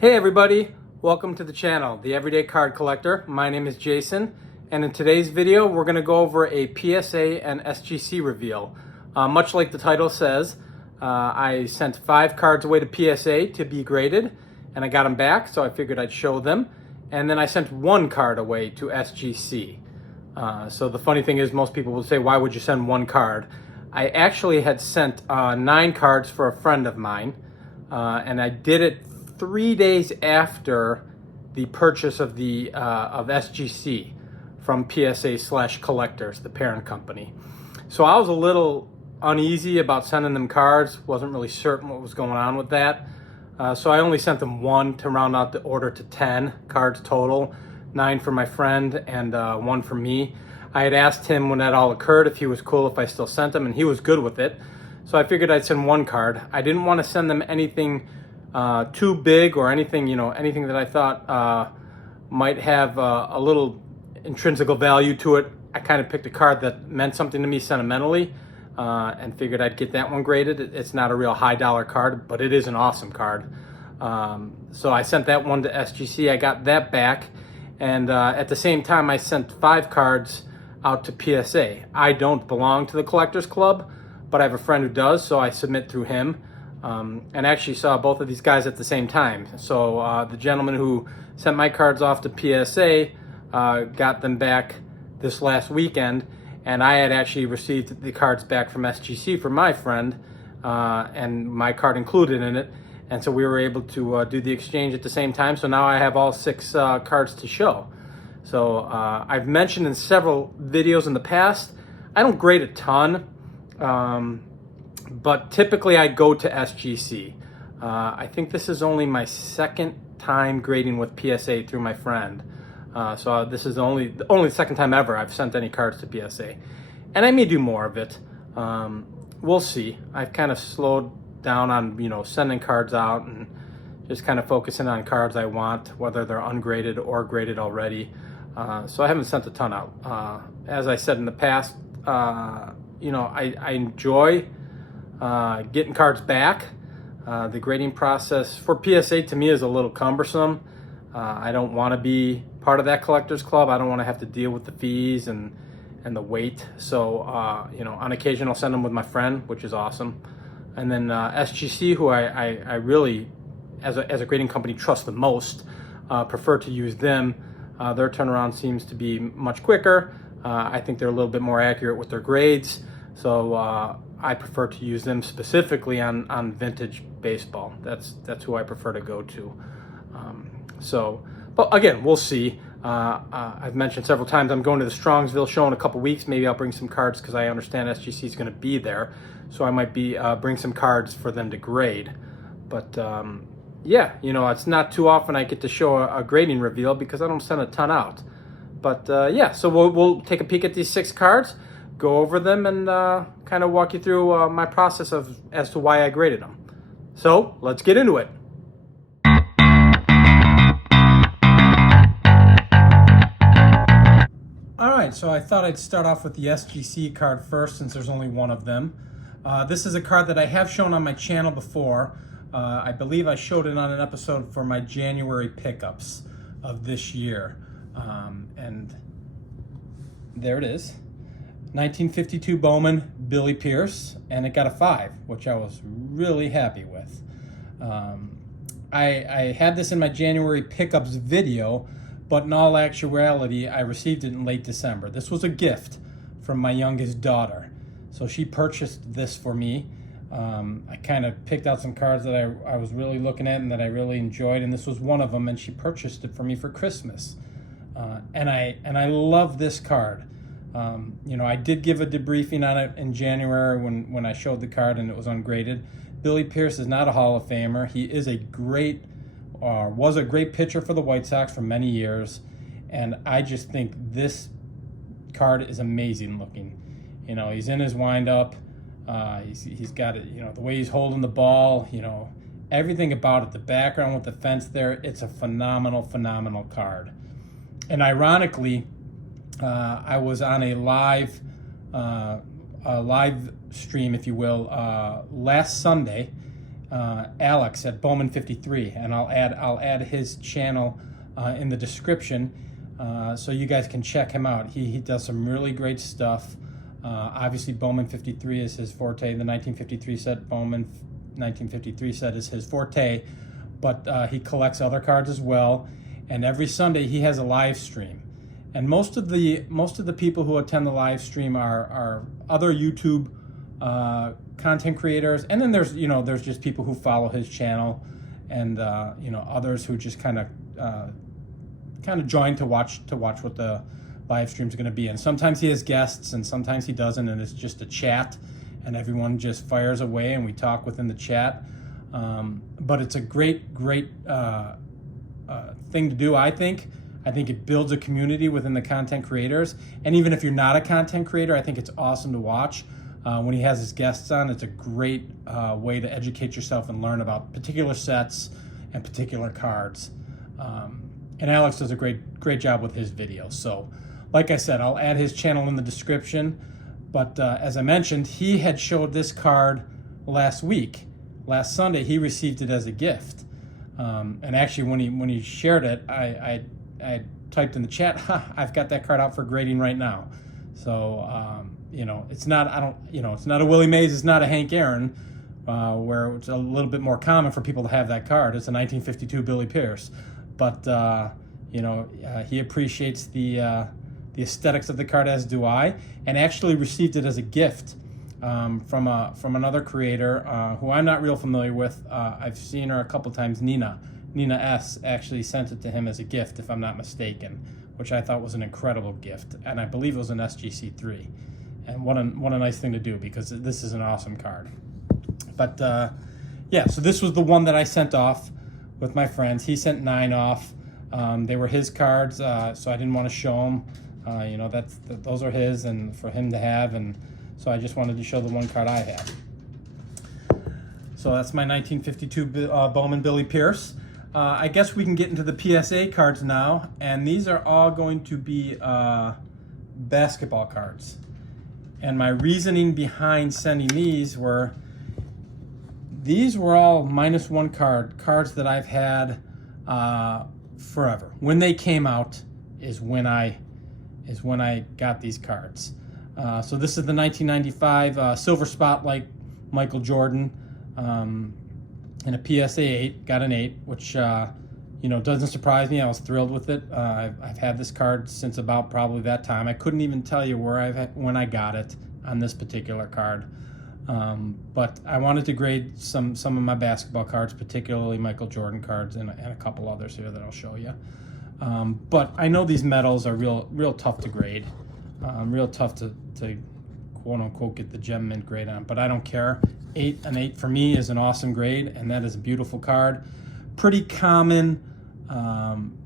Hey everybody, welcome to the channel, The Everyday Card Collector. My name is Jason, and in today's video we're going to go over a PSA and SGC reveal. Much like the title says, I sent 5 cards away to PSA to be graded, and I got them back, so I figured I'd show them. And then I sent 1 card away to SGC. So the funny thing is, most people will say, why would you send 1 card? I actually had sent 9 cards for a friend of mine, and I did it 3 days after the purchase of the of SGC from PSA/Collectors, the parent company. So I was a little uneasy about sending them cards. Wasn't really certain what was going on with that. So I only sent them 1 to round out the order to 10 cards total, 9 for my friend and 1 for me. I had asked him when that all occurred if he was cool if I still sent them, and he was good with it. So I figured I'd send 1 card. I didn't want to send them anything too big or anything, anything that I thought might have a little intrinsic value to it. I kind of picked a card that meant something to me sentimentally and figured I'd get that one graded. It's not a real high dollar card, but it is an awesome card. So I sent that one to SGC. I got that back, and at the same time I sent 5 cards out to PSA. I don't belong to the Collectors Club, but I have a friend who does, so I submit through him. And actually saw both of these guys at the same time. So the gentleman who sent my cards off to PSA got them back this last weekend, and I had actually received the cards back from SGC for my friend, and my card included in it. And so we were able to do the exchange at the same time. So now I have all 6 cards to show. So I've mentioned in several videos in the past, I don't grade a ton. But typically I go to SGC. I think this is only my 2nd time grading with PSA through my friend. So this is the only 2nd time ever I've sent any cards to PSA. And I may do more of it. We'll see. I've kind of slowed down on, sending cards out and just kind of focusing on cards I want, whether they're ungraded or graded already. So I haven't sent a ton out. As I said in the past, I enjoy getting cards back. The grading process for PSA to me is a little cumbersome. I don't want to be part of that collectors club. I don't want to have to deal with the fees and the wait. So on occasion I'll send them with my friend, which is awesome. And then SGC, who I really, as a grading company, trust the most, prefer to use them. Their turnaround seems to be much quicker. I think they're a little bit more accurate with their grades. So I prefer to use them specifically on vintage baseball. That's who I prefer to go to. But again, we'll see. I've mentioned several times I'm going to the Strongsville show in a couple weeks. Maybe I'll bring some cards because I understand SGC is going to be there. So I might bring some cards for them to grade. But yeah, it's not too often I get to show a grading reveal because I don't send a ton out. But yeah, so we'll take a peek at these 6 cards, go over them, and kind of walk you through my process as to why I graded them. So let's get into it. All right, so I thought I'd start off with the SGC card first, since there's only 1 of them. This is a card that I have shown on my channel before. I believe I showed it on an episode for my January pickups of this year. And there it is. 1952 Bowman, Billy Pierce, and it got a 5, which I was really happy with. I had this in my January pickups video, but in all actuality, I received it in late December. This was a gift from my youngest daughter. So she purchased this for me. I kind of picked out some cards that I was really looking at and that I really enjoyed, and this was one of them, and she purchased it for me for Christmas. And I love this card. I did give a debriefing on it in January when I showed the card and it was ungraded. Billy Pierce is not a Hall of Famer. He is was a great pitcher for the White Sox for many years, and I just think this card is amazing looking. He's in his windup. He's got it. The way he's holding the ball. Everything about it. The background with the fence there. It's a phenomenal card. And ironically, I was on a live stream, if you will, last Sunday, Alex at Bowman 53, and I'll add his channel in the description so you guys can check him out. He does some really great stuff. Obviously, Bowman 53 is his forte. The 1953 set, Bowman 1953 set is his forte, but he collects other cards as well. And every Sunday he has a live stream. And most of the people who attend the live stream are other YouTube content creators, and then there's just people who follow his channel, and others who just kind of join to watch what the live stream's going to be. And sometimes he has guests, and sometimes he doesn't, and it's just a chat, and everyone just fires away, and we talk within the chat. But it's a great thing to do, I think. I think it builds a community within the content creators. And even if you're not a content creator, I think it's awesome to watch. When he has his guests on, it's a great way to educate yourself and learn about particular sets and particular cards. And Alex does a great job with his videos. So, like I said, I'll add his channel in the description. But as I mentioned, he had showed this card last week. Last Sunday, he received it as a gift. And actually, when he shared it, I typed in the chat, I've got that card out for grading right now. So it's not it's not a Willie Mays, it's not a Hank Aaron, where it's a little bit more common for people to have that card. It's a 1952 Billy Pierce, but he appreciates the aesthetics of the card, as do I, and actually received it as a gift from another creator who I'm not real familiar with. I've seen her a couple times. Nina S. actually sent it to him as a gift, if I'm not mistaken, which I thought was an incredible gift, and I believe it was an SGC 3. And what a nice thing to do, because this is an awesome card. But so this was the one that I sent off with my friends. He sent 9 off. They were his cards, so I didn't want to show them. Those are his and for him to have, and so I just wanted to show the one card I have. So that's my 1952 Bowman Billy Pierce. I guess we can get into the PSA cards now, and these are all going to be basketball cards. And my reasoning behind sending these were all -1 cards that I've had forever. When they came out is when I got these cards. So this is the 1995 Silver Spotlight Michael Jordan. And a PSA 8, got an 8, which doesn't surprise me. I was thrilled with it. I've had this card since about probably that time. I couldn't even tell you when I got it on this particular card. But I wanted to grade some of my basketball cards, particularly Michael Jordan cards, and a couple others here that I'll show you. But I know these metals are real tough to grade, real tough to quote unquote get the gem mint grade on, but I don't care. An 8 for me is an awesome grade, and that is a beautiful card. Pretty common.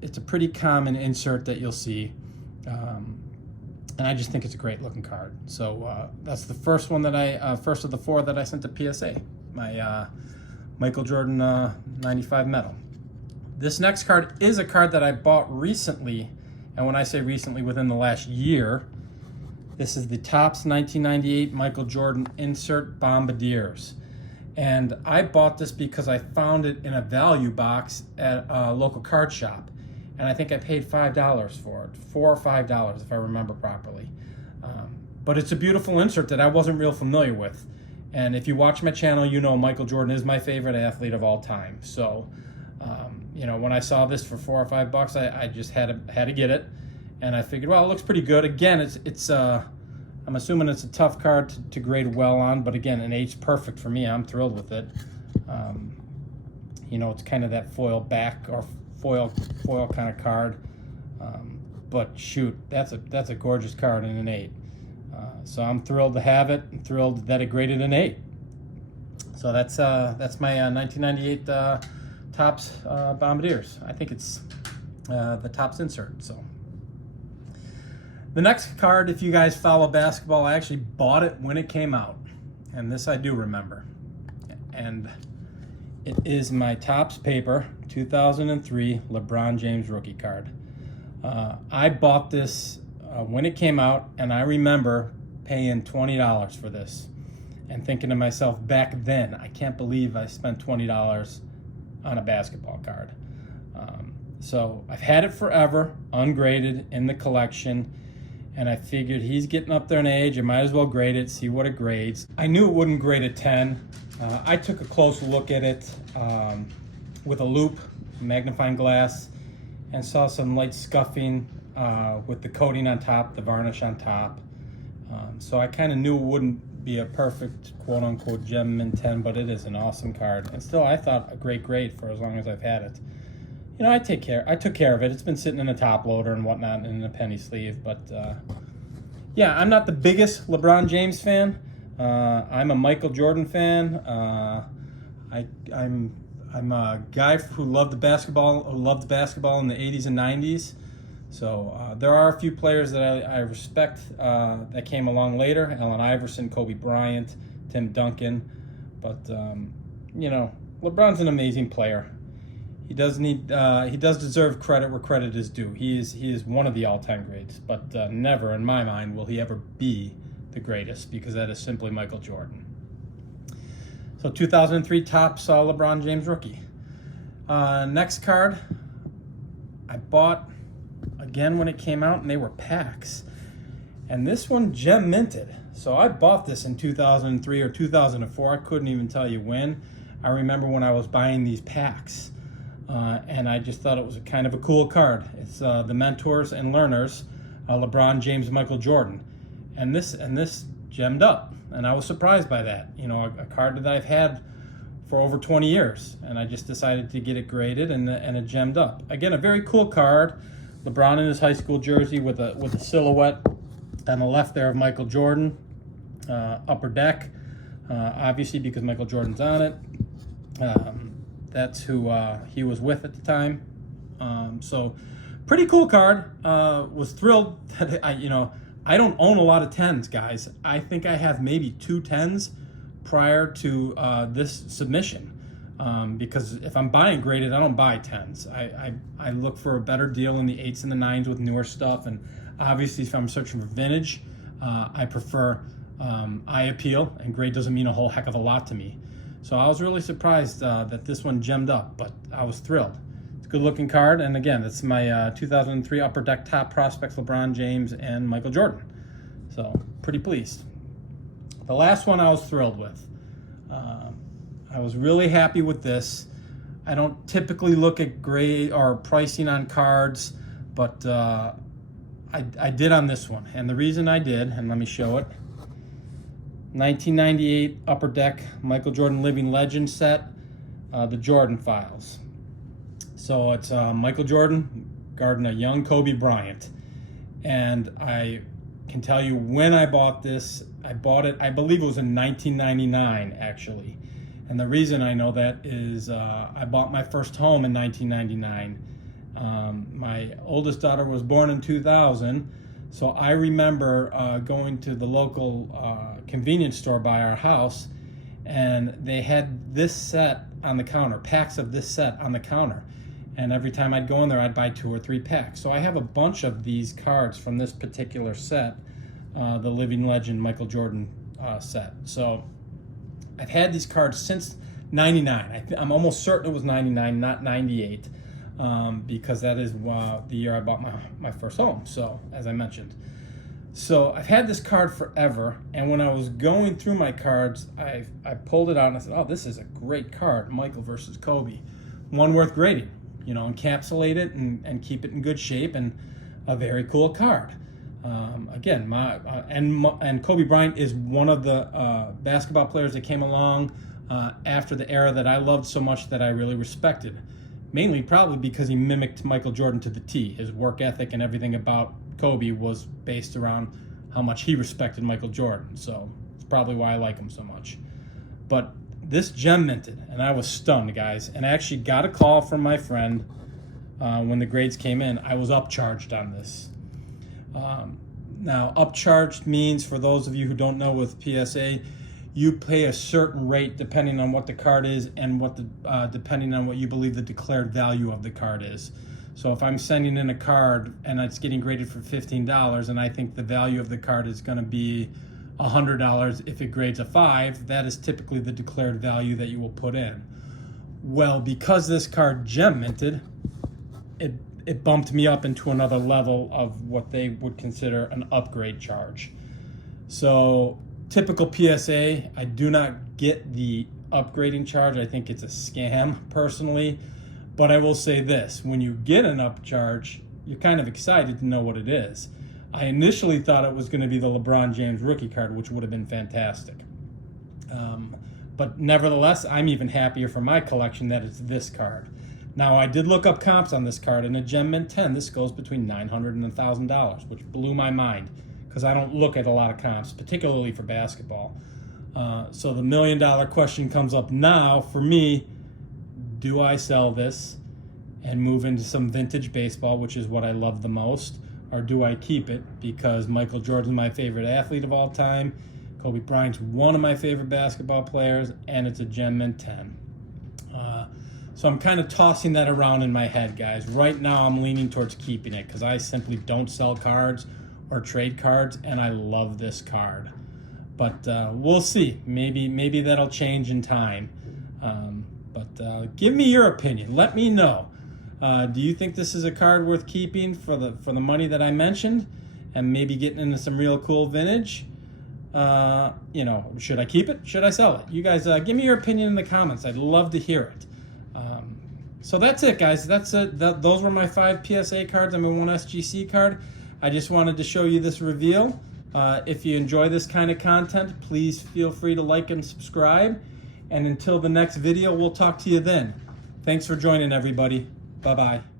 It's a pretty common insert that you'll see, and I just think it's a great looking card. So that's the first one that first of the 4 that I sent to PSA. My Michael Jordan 95 metal. This next card is a card that I bought recently, and when I say recently, within the last year. This is the Topps 1998 Michael Jordan insert Bombardiers. And I bought this because I found it in a value box at a local card shop. And I think I paid $5 for it, $4 or $5 if I remember properly. But it's a beautiful insert that I wasn't real familiar with. And if you watch my channel, you know Michael Jordan is my favorite athlete of all time. So, when I saw this for $4 or $5, I just had to get it. And I figured, well, it looks pretty good. Again, I'm assuming it's a tough card to grade well on, but again, an 8's perfect for me. I'm thrilled with it. It's kind of that foil back or foil kind of card. But shoot, that's a gorgeous card in an 8. So I'm thrilled to have it. I'm thrilled that it graded an 8. So that's my 1998 Topps Bombardiers. I think it's the Topps insert. So. The next card, if you guys follow basketball, I actually bought it when it came out. And this I do remember. And it is my Topps paper 2003 LeBron James rookie card. I bought this when it came out, and I remember paying $20 for this. and thinking to myself, back then, I can't believe I spent $20 on a basketball card. So I've had it forever, ungraded in the collection, and I figured he's getting up there in age, I might as well grade it, see what it grades. I knew it wouldn't grade a 10. I took a close look at it with a loupe, magnifying glass, and saw some light scuffing with the coating on top, the varnish on top. So I kind of knew it wouldn't be a perfect quote-unquote gem mint 10, but it is an awesome card. And still, I thought a great grade for as long as I've had it. You know, I took care of it. It's been sitting in a top loader and whatnot in a penny sleeve. But yeah, I'm not the biggest LeBron James fan. I'm a Michael Jordan fan. I'm a guy who loved basketball in the 80s and 90s. So there are a few players that I respect that came along later: Allen Iverson, Kobe Bryant, Tim Duncan. But you know, LeBron's an amazing player. He does deserve credit where credit is due. He is one of the all-time greats, but never in my mind will he ever be the greatest, because that is simply Michael Jordan. So 2003 Topps LeBron James rookie. Next card I bought again when it came out, and they were packs. And this one gem minted. So I bought this in 2003 or 2004. I couldn't even tell you when. I remember when I was buying these packs. And I just thought it was kind of a cool card. It's the Mentors and Learners, LeBron James, Michael Jordan. And this gemmed up. And I was surprised by that. You know, a card that I've had for over 20 years. And I just decided to get it graded, and it gemmed up. Again, a very cool card. LeBron in his high school jersey with a silhouette on the left there of Michael Jordan. Upper deck, obviously, because Michael Jordan's on it. That's who he was with at the time. So pretty cool card. Was thrilled that I don't own a lot of 10s, guys. I think I have maybe 2 10s prior to this submission. Because if I'm buying graded, I don't buy 10s. I look for a better deal in the 8s and the 9s with newer stuff. And obviously, if I'm searching for vintage, I prefer eye appeal, and grade doesn't mean a whole heck of a lot to me. So I was really surprised that this one gemmed up, but I was thrilled. It's a good looking card, and again, it's my 2003 Upper Deck Top Prospects LeBron James and Michael Jordan. So pretty pleased. The last one I was thrilled with. I was really happy with this. I don't typically look at grade or pricing on cards, but I did on this one. And the reason I did, and let me show it, 1998 Upper Deck Michael Jordan Living Legend set, the Jordan Files. So it's Michael Jordan guarding a young Kobe Bryant. And I can tell you when I bought this. I bought it, I believe it was in 1999, actually. And the reason I know that is I bought my first home in 1999. My oldest daughter was born in 2000, so I remember going to the local convenience store by our house, and they had this set on the counter, packs of this set on the counter. And every time I'd go in there, I'd buy 2 or 3 packs. So I have a bunch of these cards from this particular set, the Living Legend Michael Jordan set. So I've had these cards since 99. I'm almost certain it was 99, not 98, because that is the year I bought my first home, so as I mentioned. So I've had this card forever, and when I was going through my cards, I pulled it out and I said, oh, this is a great card, Michael versus Kobe. One worth grading, encapsulate it and keep it in good shape, and a very cool card. Again, and Kobe Bryant is one of the basketball players that came along after the era that I loved so much, that I really respected. Mainly probably because he mimicked Michael Jordan to the T. His work ethic and everything about Kobe was based around how much he respected Michael Jordan. So it's probably why I like him so much. But this gem minted, and I was stunned, guys. And I actually got a call from my friend when the grades came in. I was upcharged on this. Now, upcharged means, for those of you who don't know with PSA, you pay a certain rate depending on what the card is and depending on what you believe the declared value of the card is. So if I'm sending in a card and it's getting graded for $15, and I think the value of the card is going to be $100. If it grades a 5, that is typically the declared value that you will put in. Well, because this card gem minted, it bumped me up into another level of what they would consider an upgrade charge. So typical PSA, I do not get the upgrading charge. I think it's a scam personally, but I will say this: when you get an upcharge, you're kind of excited to know what it is. I initially thought it was going to be the LeBron James rookie card, which would have been fantastic. But nevertheless, I'm even happier for my collection that it's this card. Now, I did look up comps on this card, and a Gem Mint 10, this goes between $900 and $1,000, which blew my mind because I don't look at a lot of comps, particularly for basketball. So the $1 million question comes up now for me: do I sell this and move into some vintage baseball, which is what I love the most, or do I keep it because Michael Jordan's my favorite athlete of all time, Kobe Bryant's one of my favorite basketball players, and it's a Gem Mint 10. So I'm kind of tossing that around in my head, guys. Right now I'm leaning towards keeping it because I simply don't sell cards or trade cards, and I love this card. But we'll see. Maybe that'll change in time. But give me your opinion. Let me know. Do you think this is a card worth keeping for the money that I mentioned, and maybe getting into some real cool vintage? Should I keep it? Should I sell it? You guys, give me your opinion in the comments. I'd love to hear it. So that's it, guys. That's it. Those were my 5 PSA cards and my 1 SGC card. I just wanted to show you this reveal. If you enjoy this kind of content, please feel free to like and subscribe. And until the next video, we'll talk to you then. Thanks for joining, everybody. Bye-bye.